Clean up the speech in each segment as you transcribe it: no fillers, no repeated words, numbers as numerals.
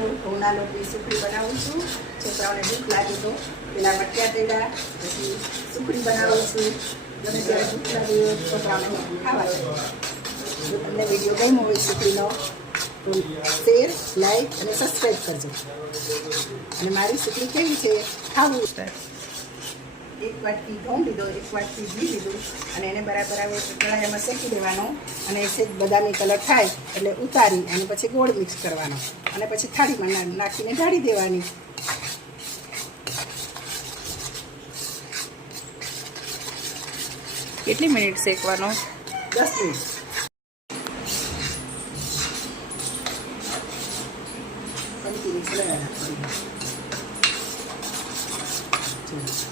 જો ઘઉંના લોટની સુખડી બનાવું છું. છોકરાઓને ભૂખ લાગે તો પેલા મટક્યા તેડા પછી સુખડી બનાવું છું. ગમે ત્યારે ભૂખ લાગે છોકરાઓને ખાવા જાય. જો તમને વિડીયો ગમ્યો હોય સુખડીનો તો શેર, લાઈક અને સબસ્ક્રાઈબ કરજો. અને મારી સુખડી કેવી છે ખાવું. એક વાટકી ઘઉં લીધો, એક વાટકી ઘી લીધું અને એને બરાબર આવે કઢાઈમાં શેકી દેવાનો અને સેજ બદામી કલર થાય એટલે ઉતારી અને પછી ગોળ મિક્સ કરવાનો અને પછી થાળીમાં નાખીને ઢાળી દેવાની. કેટલી મિનિટ શેકવાનો? 10 મિનિટ.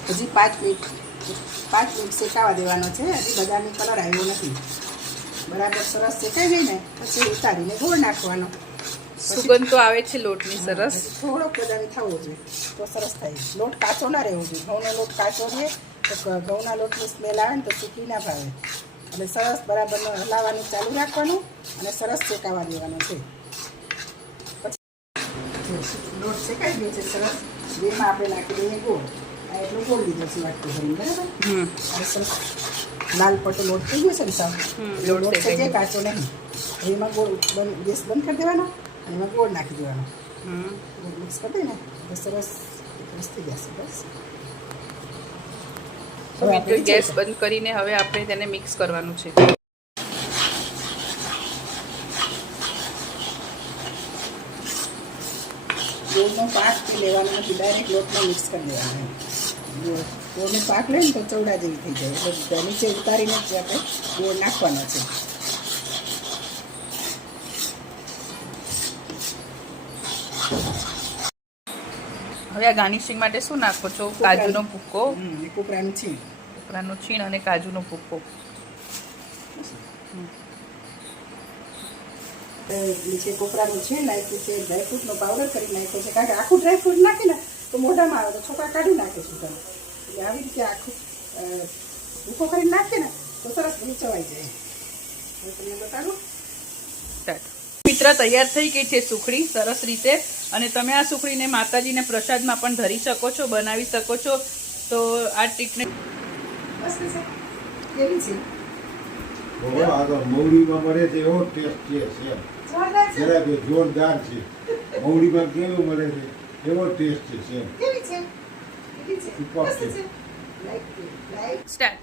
હજી 5 મિનિટ શેકાવા દેવાનો છે. હજી બદામી કલર આવ્યો નથી. બરાબર સરસ શેકાઈ જાય ને પછી ઉતારીને ગોળ નાખવાનો. સુગંધ તો આવે છે લોટની સરસ. થોડોક બદામી થવો જોઈએ તો સરસ થાય. લોટ કાચો ના રહેવો જોઈએ. ઘઉંનો લોટ કાચો રહે તો ઘઉંના લોટની સ્મેલ આવે ને તો સૂકી ના ભાવે. એટલે સરસ બરાબર હલાવવાનું ચાલુ રાખવાનું અને સરસ શેકાવા દેવાનો છે. પછી લોટ શેકાઈ ગયો છે સરસ. જેમાં આપણે નાખી દઈએ ગોળ. આ એટલો ગોળ લીધો છે વાટકો ભરીને બરાબર. અને સરસ લાલ પટ્ટો લોટ થઈ ગયો છે ને સાવ. લોટ છે જે કાચો નહીં. એમાં ગોળ ગેસ બંધ કરી દેવાનો અને એમાં ગોળ નાખી દેવાનો. મિક્સ કરી દઈએ ને તો સરસ થઈ જશે. બસ ગેસ બંધ કરીને હવે આપણે તેને મિક્સ કરવાનું છે. ગોળનો પાક લેવાનો નથી, ડાયરેક્ટ લોટમાં મિક્સ કરી દેવાનો. ગોળનો પાક લે ને તો ચવડા જેવી થઈ જાય એટલે નીચે ઉતારીને જ આપણે ગોળ નાખવાનો છે. હવે આ ગાર્નિશિંગ માટે શું નાખો છો? કાજુનો ભૂકો, કોપરાનું છીણ, કોપરાનું છીણ અને કાજુનો ભૂકો. નીચે કોપરાનું છીણ નાખ્યું છે, ડ્રાયફ્રૂટનો પાવડર કરી નાખ્યો છે. કારણ કે આખું ડ્રાયફ્રૂટ નાખે ને તો મોઢામાં આવે તો છોકરા કાઢી નાખે છે. એટલે આવી રીતે આખું ભૂકો કરીને નાખે ને તો સરસ નીચવાઈ જાય. હવે તમને બતાડું. મિત્ર તૈયાર થઈ ગઈ છે સુખડી સરસ રીતે. અને તમે આ સુખડીને માતાજીને પ્રસાદમાં પણ ધરી શકો છો, બનાવી શકો છો. તો આ ટ્રીકને બસ કેવી છે? મવડીમાં મળે છે એવો ટેસ્ટ છે. જરા કે જોરદાર છે. મવડીમાં કેવું મળે છે એવો ટેસ્ટ છે. કેવી છે? સુપર છે. Like start.